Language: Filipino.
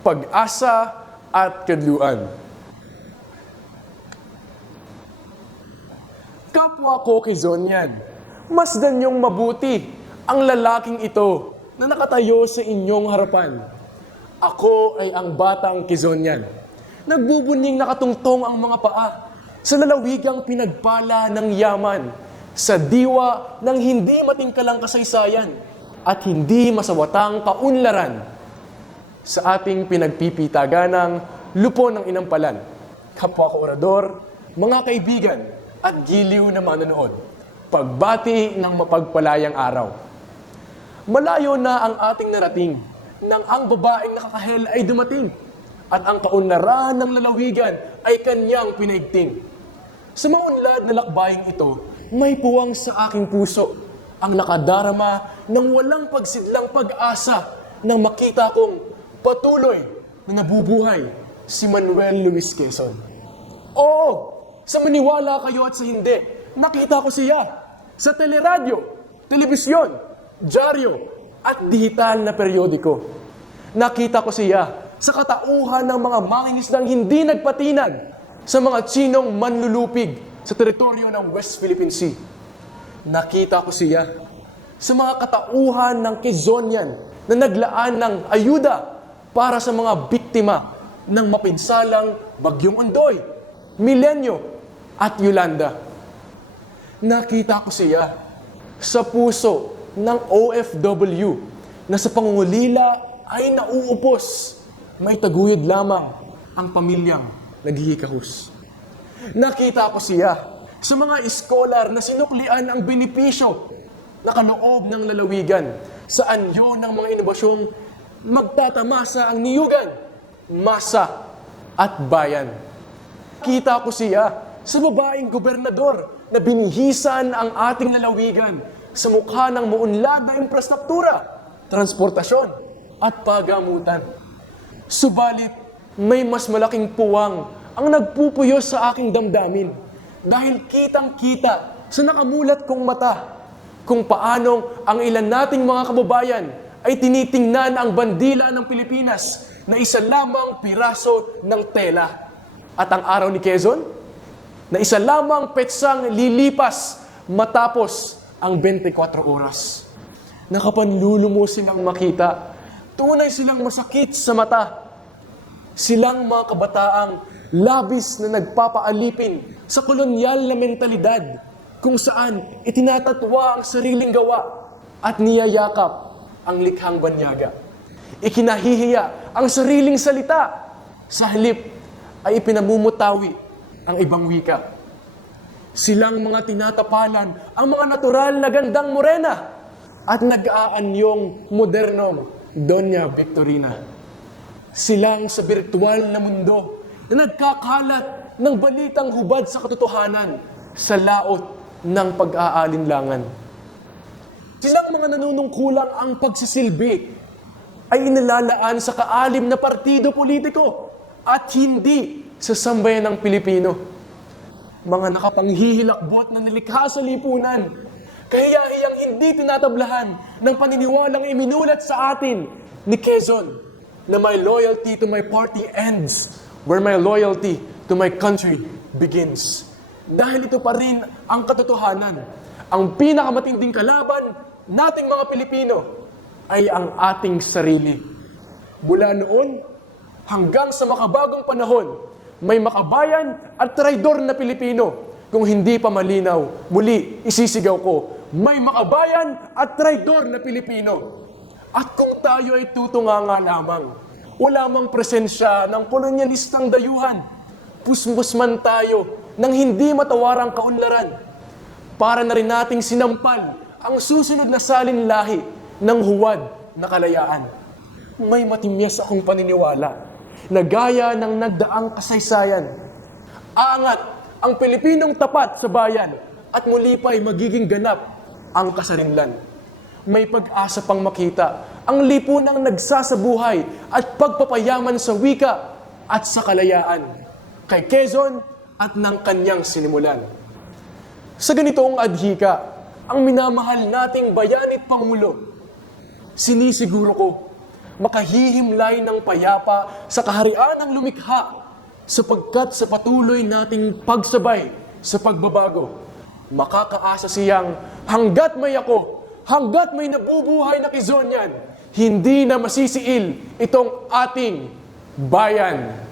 pag-asa at kadluan. Kapwa ko Quezonian, masdan niyong mabuti ang lalaking ito na nakatayo sa inyong harapan. Ako ay ang batang Quezonian. Nagbubunying nakatungtong ang mga paa sa lalawigang pinagpala ng yaman, sa diwa ng hindi matingkalang kasaysayan at hindi masawatang kaunlaran sa ating pinagpipitaganang lupon ng inampalan. Kapwa ko orador, mga kaibigan at giliw na manonood, pagbati ng mapagpalayang araw. Malayo na ang ating narating nang ang babaeng nakakahel ay dumating at ang kaunlaran ng lalawigan ay kanyang pinaigting. Sa maunlad na lakbayang ito, may puwang sa aking puso ang nakadarama ng walang pagsidlang pag-asa nang makita kong patuloy na nabubuhay si Manuel Luis Quezon. Oo, sa maniwala kayo at sa hindi, nakita ko siya sa teleradyo, telebisyon, dyaryo at digital na periodiko. Nakita ko siya sa katauhan ng mga mangingisdang hindi nagpatinag sa mga Tsinong manlulupig sa teritoryo ng West Philippine Sea. Nakita ko siya sa mga katauhan ng Quezonian na naglaan ng ayuda para sa mga biktima ng mapinsalang Bagyong Ondoy, Milenyo at Yolanda. Nakita ko siya sa puso ng OFW na sa pangungulila ay nauupos. May taguyod lamang ang pamilyang naghihikahus. Nakita ko siya sa mga iskolar na sinuklian ang benepisyo na kaloob ng lalawigan sa anyo ng mga inobasyong magtatamasa ang niyugan, masa at bayan. Kita ko siya sa babaeng gobernador na binihisan ang ating lalawigan sa mukha ng muunlad na infrastruktura, transportasyon at pagamutan. Subalit, may mas malaking puwang ang nagpupuyo sa aking damdamin dahil kitang-kita sa nakamulat kong mata kung paanong ang ilan nating mga kababayan ay tinitingnan ang bandila ng Pilipinas na isa lamang piraso ng tela. At ang araw ni Quezon, na isa lamang petsang lilipas matapos ang 24 oras. Nakapanlulumo silang makita, tunay silang masakit sa mata. Silang mga kabataang labis na nagpapaalipin sa kolonyal na mentalidad kung saan itinatatwa ang sariling gawa at niyayakap ang likhang banyaga. Ikinahihiya ang sariling salita, sa halip ay ipinamumutawi ang ibang wika. Silang mga tinatapalan ang mga natural na gandang morena at nag-aanyong modernong Doña Victorina. Silang sa birtual na mundo na nagkakalat ng balitang hubad sa katotohanan sa laot ng pag-aalinlangan. Silang mga nanunungkulang ang pagsisilbi ay inilalaan sa kaalim na partido politiko at hindi sa sambayan ng Pilipino. Mga nakapanghihilakbot na nilikha sa lipunan, kahiyahiyang hindi tinatablahan ng paniniwalang iminulat sa atin ni Quezon na my loyalty to my party ends where my loyalty to my country begins. Dahil ito pa rin ang katotohanan. Ang pinakamatinding kalaban nating mga Pilipino ay ang ating sarili. Mula noon hanggang sa makabagong panahon, may makabayan at traidor na Pilipino. Kung hindi pa malinaw, muli isisigaw ko, may makabayan at traidor na Pilipino. At kung tayo ay tutunganga lamang, wala mang presensya ng kolonyalistang dayuhan, pusmus man tayo ng hindi matawarang kaunlaran, para na rin nating sinampal ang susunod na salinlahi ng huwad na kalayaan. May matimyas akong paniniwala na gaya ng nagdaang kasaysayan, aangat ang Pilipinong tapat sa bayan at muli pa'y magiging ganap ang kasarinlan. May pag-asa pang makita ang lipunang nagsasabuhay at pagpapayaman sa wika at sa kalayaan kay Quezon at ng kanyang sinimulan. Sa ganitong adhika, ang minamahal nating bayanit Pangulo, sinisiguro ko, makahihimlay ng payapa sa kaharian ng lumikha, sapagkat sa patuloy nating pagsabay sa pagbabago, makakaasa siyang hanggat may ako, hanggat may nabubuhay na Quezonian, hindi na masisiil itong ating bayan.